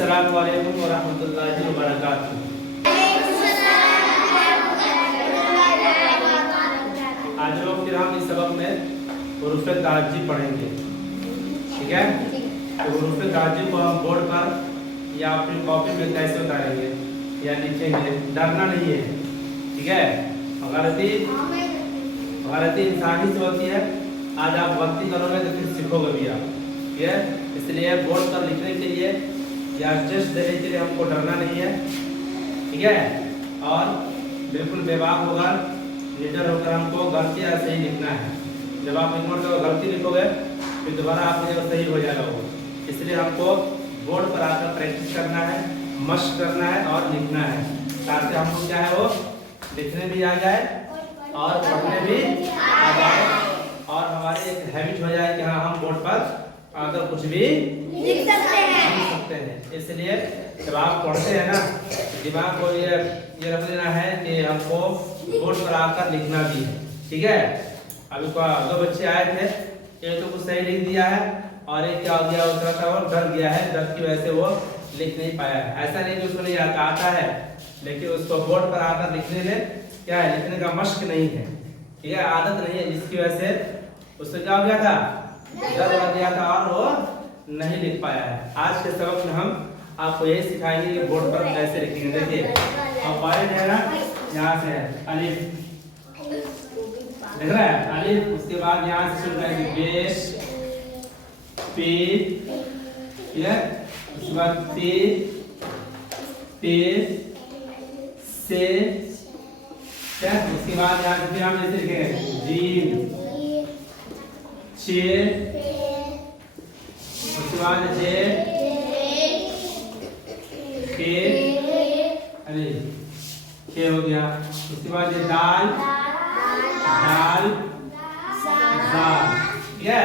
अस्सलामु अलैकुम व रहमतुल्लाहि व बरकातुहू। आज लोग फिर हम इस सबक में हुरूफ़े ताज्जी पढ़ेंगे, ठीक है। तो हुरूफ़े ताज्जी को हम बोर्ड पर या अपनी कॉपी में कैसे उतारेंगे या लिखेंगे, डरना नहीं है, ठीक है। गलती इंसानी से होती है। आज आप गलती करोगे तो फिर सीखोगे भी आप, ठीक है। इसलिए बोर्ड पर लिखने के लिए या टेस्ट देने के लिए हमको डरना नहीं है, ठीक है। और बिल्कुल बेबाक होकर निडर होकर हमको गलती ऐसे ही लिखना है। जब आप एक बार गलती लिखोगे फिर दोबारा आपको जब सही हो जाएगा वो। इसलिए हमको बोर्ड पर आकर प्रैक्टिस करना है, मशक करना है और लिखना है, ताकि हमको क्या है वो लिखने भी आ जाए और पढ़ने भी आ जाए और हमारी एक हैबिट हो जाए कि हाँ हम बोर्ड पर आकर कुछ भी लिख सकते हैं। इसलिए जब आप पढ़ते हैं ना, दिमाग को ये रख लेना है कि हमको बोर्ड पर आकर लिखना भी है, ठीक है। अभी दो बच्चे आए थे, एक तो कुछ सही लिख दिया है और एक क्या हो गया, उतरा था और डर गया है, डर की वजह से वो लिख नहीं पाया है। ऐसा नहीं कि उसको नहीं आता है, लेकिन उसको बोर्ड पर आकर लिखने में क्या है, लिखने का मशक नहीं है, ठीक है, आदत नहीं है, जिसकी वजह से उससे क्या हो गया था, डर लग गया था और वो नहीं लिख पाया है। आज के सबक में हम आपको यही सिखाएंगे कि बोर्ड पर कैसे लिखेंगे। देखिए अब पॉइंट है ना, यहाँ से है अलिफ, देख रहा है अलिफ, उसके बाद यहाँ से शुरू करेंगे बेस पे, ठीक है, उसके बाद पे से, उसके बाद यहाँ से हम जैसे लिखेंगे जीम छे, उसके बाद जे के हो गया, उसके बाद ये दाल दाल दाल, ठीक है।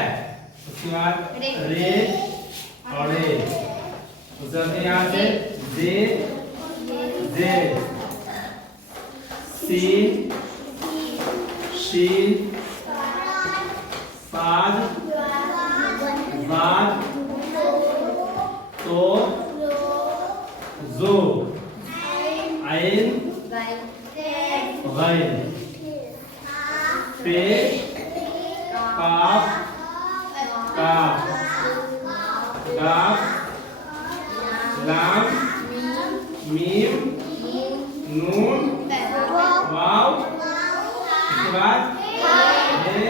उसके बाद रे और रे, उसके बाद यहाँ से जे सी शी साद बाद तो जो आइन गैन पे काफ काफ गाफ लाम मीम नून वाव, इसके बाद ये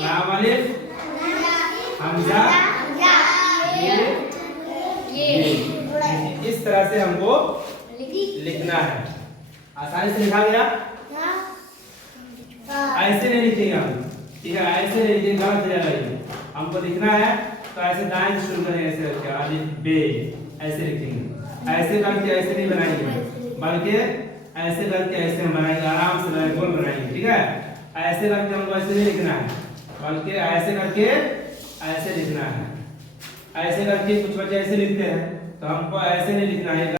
लाम अलिफ हमजा ये इस तरह से हमको लिखना है। आसानी से लिखा गया, ऐसे नहीं लिखेंगे हम, ठीक है, ऐसे नहीं लिखेंगे, गलत हो जाएगा ये। हमको लिखना है तो ऐसे दाएं से शुरू करेंगे, ऐसे रखें अलिफ बे, ऐसे लिखेंगे, ऐसे करके ऐसे नहीं बनाएंगे, बल्कि ऐसे करके ऐसे हम बनाएंगे, आराम से बनाएंगे, गोल बनाएंगे, ठीक है। ऐसे करके हमको ऐसे नहीं लिखना है, बल्कि ऐसे करके ऐसे लिखना है। ऐसे करके कुछ बच्चे ऐसे लिखते हैं, तो हमको ऐसे नहीं लिखना है।